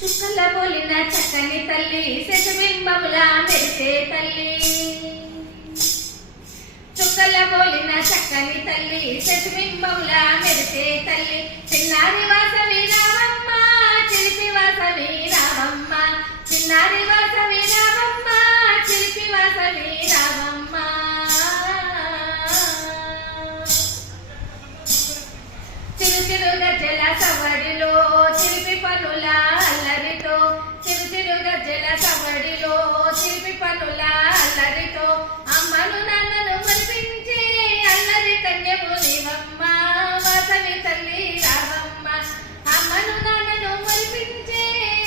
చుక్కల పోలిన చక్కని తల్లి శశిబింబములా మెరిసే తల్లి. చుక్కల పోలిన చక్కని తల్లి శశిబింబములా మెరిసే తల్లి. చిన్నారి వాసవి రావమ్మ చిలిపి వాసవి రావమ్మ. చిన్నారి వాసవి రావమ్మ చిలిపి వాసవి రావమ్మ. చిరుచిరు గజ్జల సవడిలో చిలిపి పనుల అల్లరితో. చిరుచిరు గజ్జల సవడిలో చిలిపి పనుల అల్లరితో. అమ్మను నాన్నను మరిపించే అల్లరి కన్యము నీవమ్మ వాసవి తల్లి రావమ్మ. అమ్మను నాన్నను మరిపించే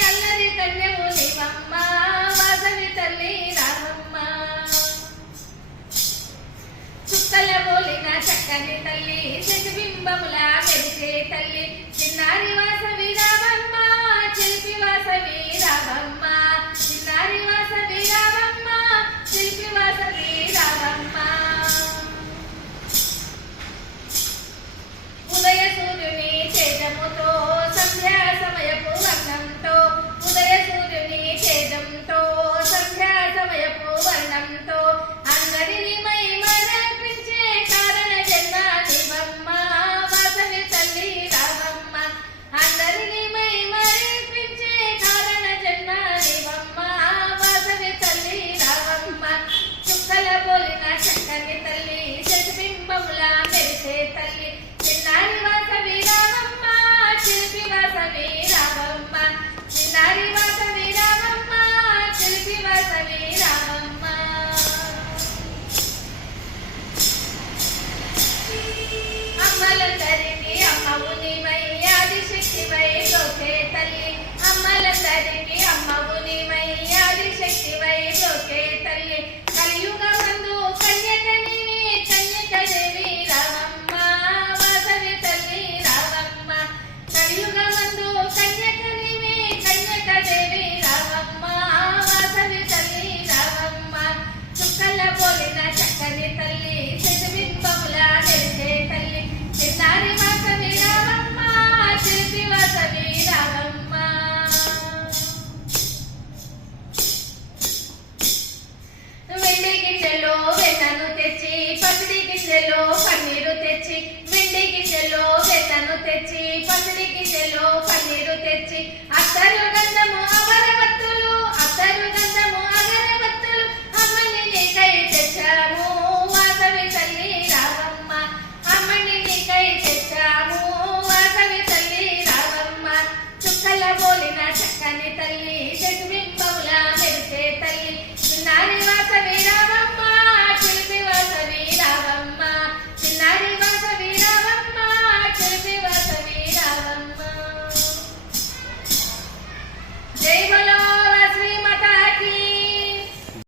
అల్లరి కన్యము నీవమ్మ వాసవి తల్లి రావమ్మ. చుక్కల పోలిన చక్కని తల్లి శశిబింబములా మెరిసే తల్లి. చిన్నారి వాసవి రావమ్మ చిలిపి వాసవి రావమ్మ. చిన్నారి వాసవి రావమ్మ చిలిపి వాసవి రావమ్మ. ఉదయ సూర్యుని తేజముతో సంధ్యా సమయపు వర్ణంతో. ఉదయ సూర్యుని తేజంతో సంధ్యా సమయపు వర్ణంతో. అందరిని మై మరపించే కారణ జన్మ నీవమ్మ వాసవి తల్లి రావమ్మ. అందరిని మై మరపించే కారణ జన్మ నీవమ్మ వాసవి తల్లి రావమ్మ. చుక్కల పోలిన చక్కని తల్లి శశిబింబములా మెరిసే తల్లి. చిన్నారి వాసవి రావమ్మ చిలిపి వాసవి రావమ్మ. చిన్నారి వాసవి రావమ్మ చిలిపి వాసవి రావమ్మ. అమ్మలందరికీ అమ్మవు నీవై ఆదిశక్తివై బ్రోచే తల్లి. అమ్మలందరికీ అమ్మవు నీవై ఆదిశక్తివై బ్రోచే తల్లి. కలియుగమందు కన్యక నీవే కన్యక దేవి రావమ్మ వాసవి తల్లి రావమ్మ. కలియుగమందు కన్యక నీవే కన్యక దేవి రావమ్మ వాసవి తల్లి రావమ్మ. చుక్కల పోలిన చక్కని తల్లి శశిబింబములా మెరిసే తల్లి. చిన్నారి వాసవి రావమ్మ చిలిపి వాసవి రావమ్మ. వెండి గిన్నెలో వెన్నను తెచ్చి పసిడి గిన్నెలో పన్నీరు తెచ్చి. వెండి గిన్నెలో వెన్నను తెచ్చి పసిడి గిన్నెలో పన్నీరు తెచ్చి. అత్తరు గంధము అగరబత్తులు అత్తరు గంధము అగరబత్తులు అమ్మని నీకై తెచ్చాము వాసవి తల్లి రావమ్మ. అమ్మని నీకై తెచ్చాము వాసవి తల్లి రావమ్మ. చుక్కల పోలిన చక్కని తల్లి శశిబింబములా మెరిసే తల్లి. చిన్నారి వాసవి రావమ్మ చిలిపి వాసవి రావమ్మ. చిన్నారి వాసవి రావమ్మ చిలిపి వాసవి రావమ్మ. జై